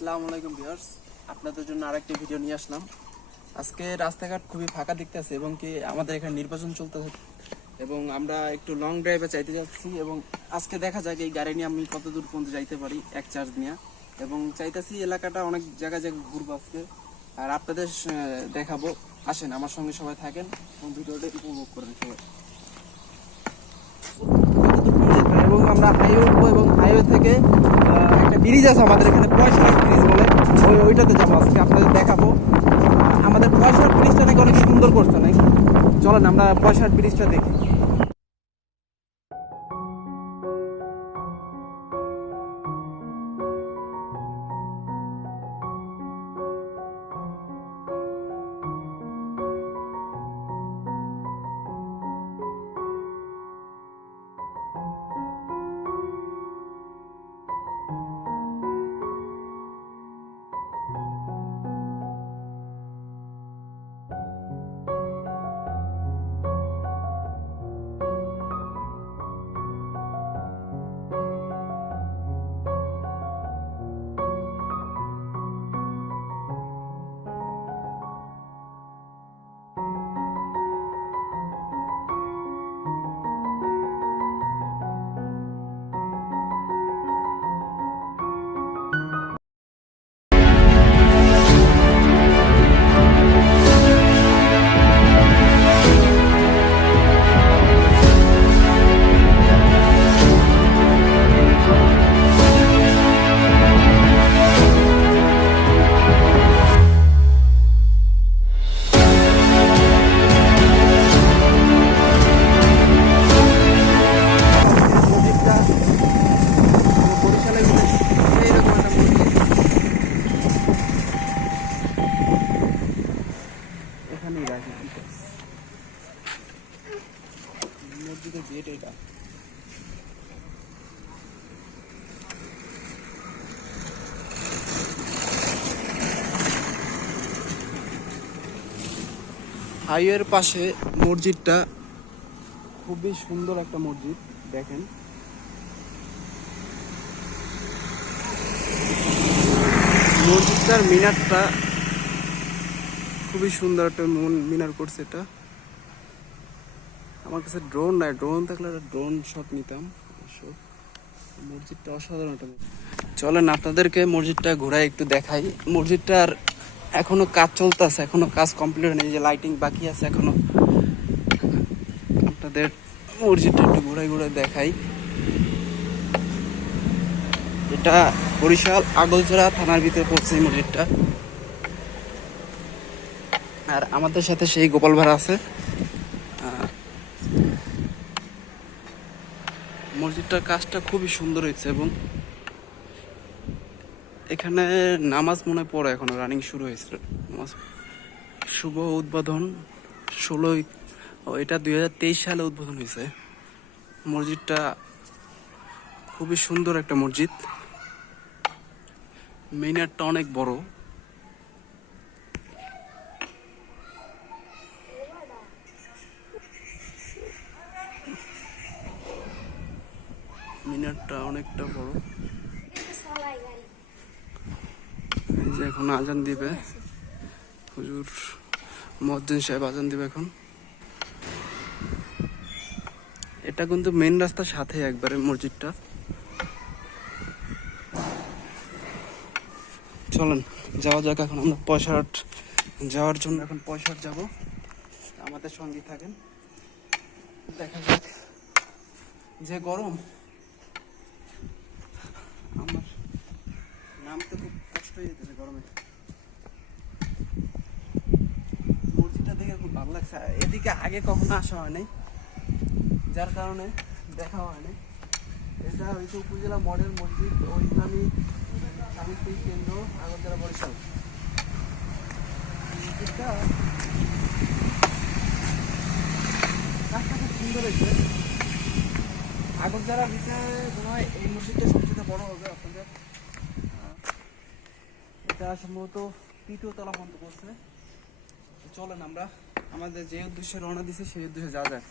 আসসালামু আলাইকুম ভিউয়ার্স, আপনাদের জন্য আরেকটি ভিডিও নিয়ে আসলাম। আজকে রাস্তাঘাট খুবই ফাঁকা দেখতেছে এবং কি আমাদের এখানে নির্বাচন চলতেছে এবং আমরা একটু লং ড্রাইভে যাইতে যাচ্ছি এবং আজকে দেখা যাক এই গাড়ি নিয়ে আমি কত দূর পর্যন্ত যাইতে পারি এক চার্জ নিয়ে। এবং চাইতেছি এলাকাটা অনেক জায়গায় জায়গায় ঘুরবো আজকে, আর আপনাদের দেখাবো। আসেন আমার সঙ্গে সবাই থাকেন এবং ভিডিওটা উপভোগ করেন সবাই। এবং আমরা হাইওয়ে উঠবো এবং হাইওয়ে থেকে একটা ব্রিজ আছে আমাদের এখানে, পয়সার ব্রিজ বলে, ওইটাতে যাবো আজকে আপনাদের দেখাবো। আমাদের পয়সার ব্রিজটা নাকি অনেক সুন্দর করছে নাকি, চলেন আমরা পয়সার ব্রিজটা দেখি। মসজিদের গেট এটা। হাইওয়ের পাশে মসজিদটা খুবই সুন্দর একটা মসজিদ, দেখেন। মসজিদটার মিনারটা খুবই সুন্দর একটা মিনার করছে এটা। আমার কাছে ড্রোন নাই, ড্রোন থাকলে ড্রোন শট নিতাম। মসজিদটা অসাধারণ একটা। চলেন আপনাদেরকে মসজিদটা ঘোরায় একটু দেখাই। মসজিদটার এখনো কাজ চলতেছে, এখনো কাজ কমপ্লিট হয়নি, যে লাইটিং বাকি আছে এখনো। আপনাদের মসজিদটা একটু ঘুরাই ঘুরাই দেখাই। এটা বরিশাল আগলঝরা থানার ভিতরে পড়ছে এই মসজিদটা। আর আমাদের সাথে সেই গোপাল ভাড়া আছে। মসজিদটার কাজটা খুবই সুন্দর হয়েছে এবং এখানে নামাজ মনে পড়ে এখনো রানিং শুরু হয়েছিল। নামাজ শুভ উদ্বোধন 16, এটা 2023 সালে উদ্বোধন হয়েছে। মসজিদটা খুবই সুন্দর একটা মসজিদ, মিনারটা অনেক বড়। মিনারটা অনেকটা বড়। এই যে এখন আজান দিবে, হুজুর মুয়াজ্জিন সাহেব আজান দিবে এখন। এটা কিন্তু মেন রাস্তার সাথে একবারে মসজিদটা। চলেন যাওয়া যাক এখন আমরা পয়সাহাট যাওয়ার জন্য। এখন পয়সাহাট যাব, আমাদের সঙ্গে থাকেন। দেখা যাক, যে গরম আমার নামতে খুব কষ্ট হয়ে যেতেছে গরমে। মসজিদটা দেখে খুব ভালো লাগছে। এদিকে আগে কখনো আসা হয় নাই, যার কারণে দেখা হয় নাই। এটা হচ্ছে উপজেলা মডেল মসজিদ ও ইসলামী সাংস্কৃতিক কেন্দ্র আগরতলা বরিশাল। মসজিদটা কাজটা খুব সুন্দর হয়েছে। আগরতলার ভিতরে মনে হয় এই মসজিদটা সবচেয়ে বড় হবে আপনাদের। এটা সম্ভবত 3য় তলা পর্যন্ত করছে। চলেন আমরা আমাদের যে উদ্দেশ্যে রওনা দিছে সেই উদ্দেশ্যে যাওয়া যাক।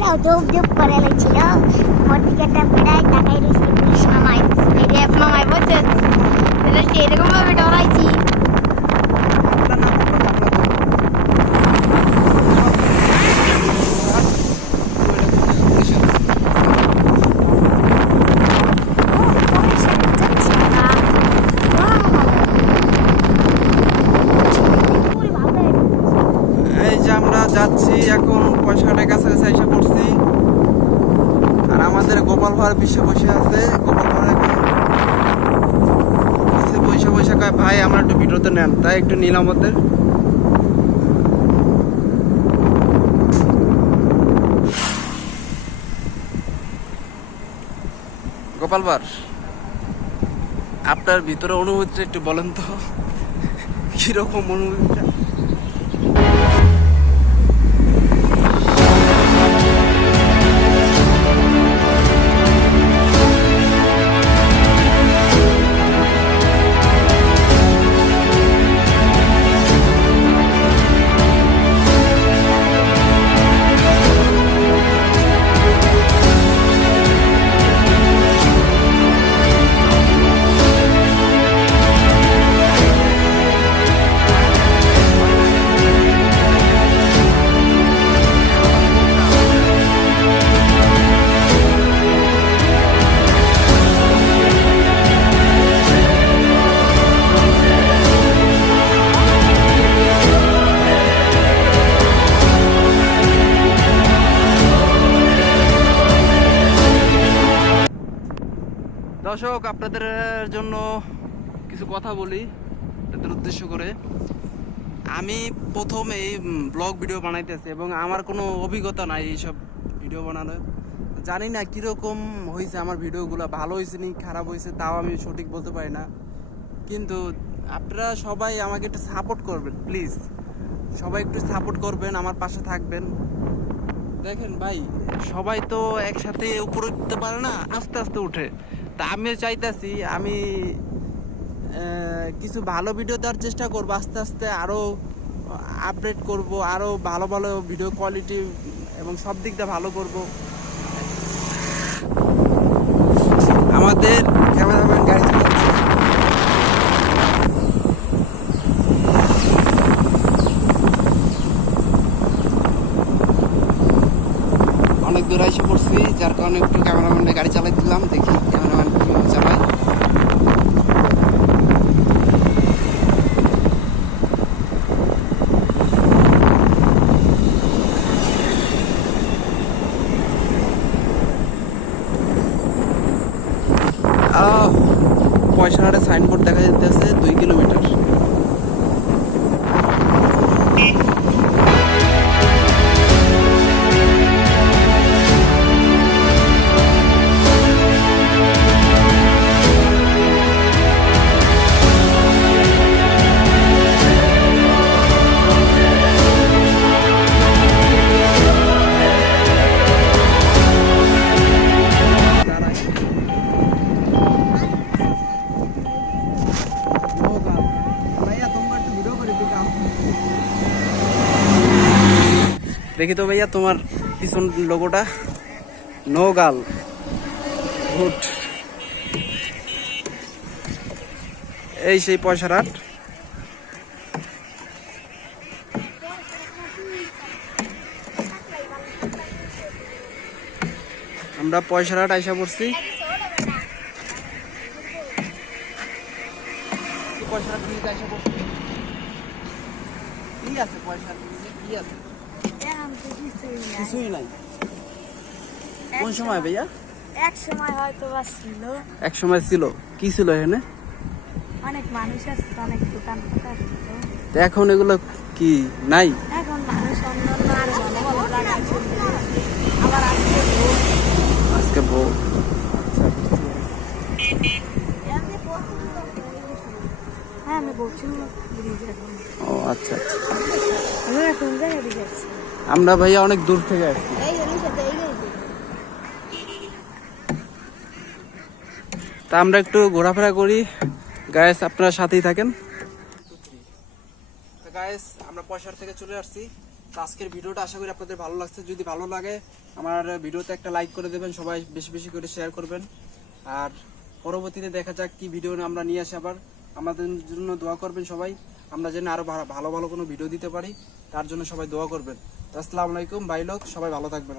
এরাও দৌড় করে লাগছিল মোর দিকে প্রায় তাকাই রয়েছে পুলিশ মামাই মামাই বলছে এরকম ভাবে ডরাইছি এই যে আমরা যাচ্ছি এখন পয়সাটার কাছাকাছি এসে পড়ছি আর আমাদের গোপাল ভাড় বিশ্বে বসে আছে গোপাল ভাড় বসে বসে কয় ভাই আমরা একটু ভিডিওতে নেন তাই একটু নিলাম ওদের গোপাল ভাড় আপনার ভিতরে অনুভূতিটা একটু বলেন তো কিরকম অনুভূতিটা দর্শক আপনাদের জন্য কিছু কথা বলি তাদের উদ্দেশ্য করে আমি প্রথম এই ব্লগ ভিডিও বানাইতেছি এবং আমার কোনো অভিজ্ঞতা নাই এইসব ভিডিও বানানোর জানি না কীরকম হয়েছে আমার ভিডিওগুলো ভালো হয়েছে নি খারাপ হয়েছে তাও আমি সঠিক বলতে পারি না কিন্তু আপনারা সবাই আমাকে একটু সাপোর্ট করবেন প্লিজ সবাই একটু সাপোর্ট করবেন আমার পাশে থাকবেন দেখেন ভাই সবাই তো একসাথে উপরে উঠতে পারে না আস্তে আস্তে উঠে তা আমিও চাইতেছি আমি কিছু ভালো ভিডিও দেওয়ার চেষ্টা করবো আস্তে আস্তে আরও আপডেট করব আরও ভালো ভালো ভিডিও কোয়ালিটি এবং সব দিক দিয়ে ভালো করব আমাদের ক্যামেরাম্যান গাড়ি চালাচ্ছে অনেক দূর এসে পড়ছি যার কারণে একটু ক্যামেরাম্যানের গাড়ি চালাই দিলাম দেখি ক্যামেরাম্যান কীভাবে চালায় পয়সাহাটে সাইনবোর্ড দেখা যাচ্ছে 2 কিলোমিটার দেখি তো ভাইয়া তোমার পিছন লোগোটা নো গার্ল গুড এই সেই পয়সার হাট আমরা পয়সার হাট আইসা পড়ছি পয়সার হাট আইসা পড়ছি কি আছে পয়সার কি আছে কিছুই নাই কোন সময় ভাইয়া এক সময় হয়তো বা ছিল এক সময় ছিল কি ছিল এখানে অনেক মানুষ আসতো অনেক দোকান ছিল এখন এগুলো কি নাই এখন মানুষ অন্যান্য আর ভালো ভালো জায়গায় চলে যাচ্ছে আবার আজকে বউ হ্যাঁ আমি বলছিলাম ও আচ্ছা আমরা কোন জায়গায় দিয়ে যাচ্ছি আমরা ভাইয়া অনেক দূর থেকে আসছি তা আমরা একটু ঘোরাফেরা করি গায়েস আপনারা সাথেই থাকেন গায়েস আমরা পয়সার থেকে চলে আসছি তো আজকের ভিডিওটা আশা করি আপনাদের ভালো লাগছে। যদি ভালো লাগে আমার ভিডিওতে একটা লাইক করে দেবেন, সবাই বেশি বেশি করে শেয়ার করবেন। আর পরবর্তীতে দেখা যাক কি ভিডিও আমরা নিয়ে আসি। আবার আমাদের জন্য দোয়া করবেন সবাই, আমরা যেন আরো ভালো ভালো কোনো ভিডিও দিতে পারি, তার জন্য সবাই দোয়া করবেন। তো আসসালামু আলাইকুম ভাই লোক, সবাই ভালো থাকবেন।